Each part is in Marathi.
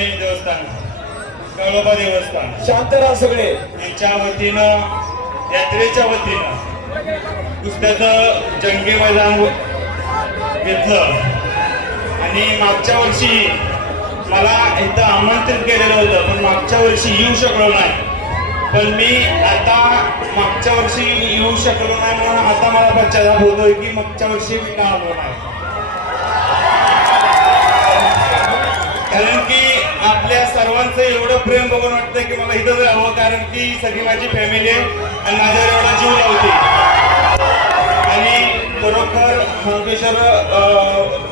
अंबाबाई देवस्थान, कळोबा देवस्थान शांत राहा सगळे. यांच्या वतीनं, यात्रेच्या वतीनं कुस्त्याचं जंगी मैदान घेतलं. आणि मागच्या वर्षी मला इथं आमंत्रित केलेलं होतं, पण मागच्या वर्षी येऊ शकलो नाही. पण मी आता मागच्या वर्षी येऊ शकलो नाही म्हणून आता मला पश्चाताप होतोय की मागच्या वर्षी मी का आलो नाही. कारण की आपल्या सर्वांचं एवढं प्रेम बघून वाटतं की मला इथंच राहावं, कारण की सगळी माझी फॅमिली आहे आणि माझ्यावर एवढा जीव लावते. आणि खरोखर मंगेश्वर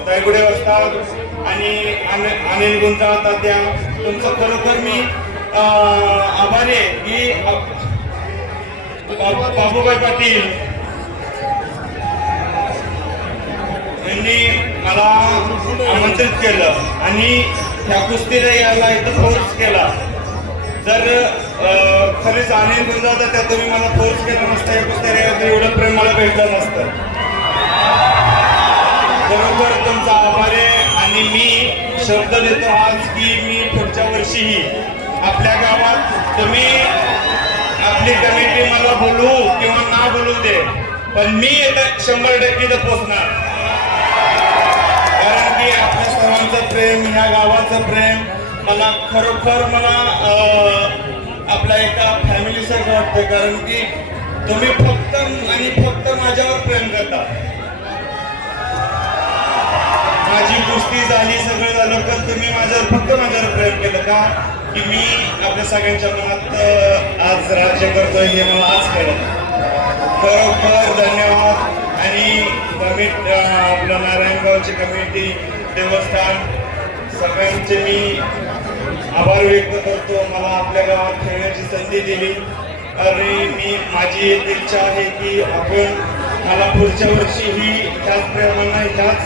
दायगुडे असतात आणि अनिल गुंजा तात्या, तुमचं खरोखर मी आभारी आहे की बाबूभाई पाटील यांनी मला आमंत्रित केलं आणि ह्या कुस्तीला यायला इथं फोर्स केला. जर खरेच अनिल गुंजा तात्या तुम्ही मला फोर्स केला नसता या कुस्तीला यायला, एवढं प्रेम मला भेटलं नसतं. बरोबर तुमचा आभार आहे. आणि मी शब्द देतो आज की मी पुढच्या वर्षीही आपल्या गावात, तुम्ही आपली कमिटी मला बोलू किंवा ना बोलू दे, पण मी 100% इथं पोचणार. कारण की आपल्या सर्वांचं प्रेम, ह्या गावाचं प्रेम मला खरोखर मला आपल्या एका फॅमिलीसारखं वाटतं. कारण की तुम्ही फक्त आणि फक्त माझ्यावर प्रेम करता. माझी कुस्ती झाली, सगळं झालं, पण तुम्ही फक्त माझ्यावर प्रेम केलं का की मी आपल्या सगळ्यांच्या मनात आज राज्य करतोय हे मला आज कळलं. खरोखर धन्यवाद. आणि आपलं नारायणगावची कमिटी, देवस्थान, सगळ्यांचे मी आभार व्यक्त करतो. मला आपल्या गावात खेळण्याची संधी दिली. आणि माझी एक इच्छा आहे की मला पुढच्या वर्षी ही ह्याच प्रेमांना, ह्याच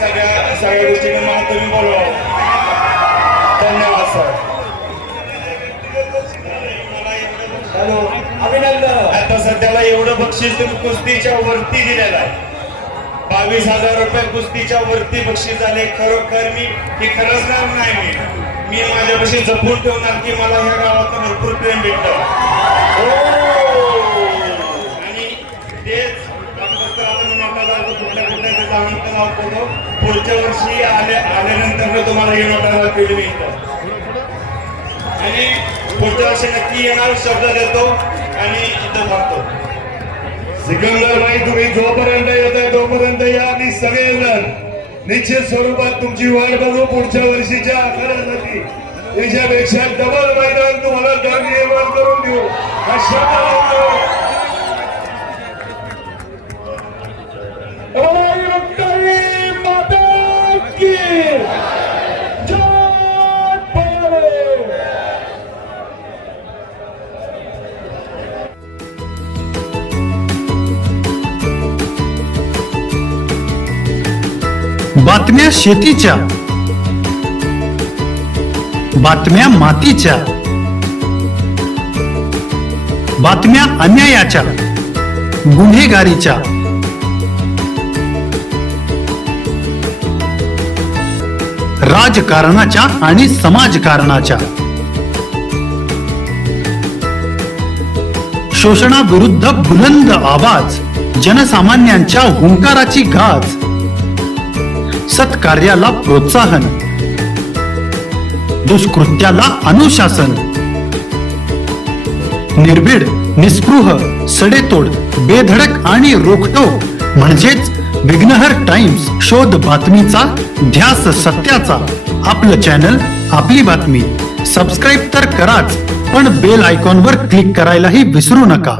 सगळ्या गोष्टीने मला तुम्ही बोलवावं. धन्यवाद सर. अभिनंदन. आता सध्याला एवढं बक्षीस तुम्ही कुस्तीच्या वरती दिलेलं आहे. 22,000 रुपये कुस्तीच्या वरती बक्षीस झाले. खरोखर मी खरंचणार नाही. मी माझ्यापाशी जपून ठेवणार की मला ह्या गावात भरपूर प्रेम भेटतं. आणि तेच पुढच्या वर्षी आल्यानंतर तुम्हाला हे नोटाला केली मिळतं. आणि पुढच्या वर्षी नक्की येणार, शब्द देतो आणि इथं थांबतो. सिकंदर भाई, तुम्ही जोपर्यंत येताय तोपर्यंत या आणि सगळेजण निश्चित स्वरूपात तुमची वाट बघू. पुढच्या वर्षीच्या आखाड्यासाठी याच्यापेक्षा डबल मैदान तुम्हाला निर्माण करून देऊ. बातम्या शेतीच्या, बातम्या मातीच्या, बातम्या अन्यायाच्या, गुन्हेगारीच्या, राजकारणाच्या आणि समाजकारणाच्या, शोषणाविरुद्ध बुलंद आवाज, जनसामान्यांच्या हुंकाराची गाज, सत्कार्याला प्रोत्साहन, दुष्कृत्याला अनुशासन, निर्भीड, निस्पृह, सडेतोड, बेधडक आणि रोखटोक म्हणजेच विघ्नहर टाइम्स. शोध बातमीचा, ध्यास सत्याचा. आपलं चॅनल, आपली बातमी. सबस्क्राईब तर कराच, पण बेल आयकॉनवर क्लिक करायलाही विसरू नका.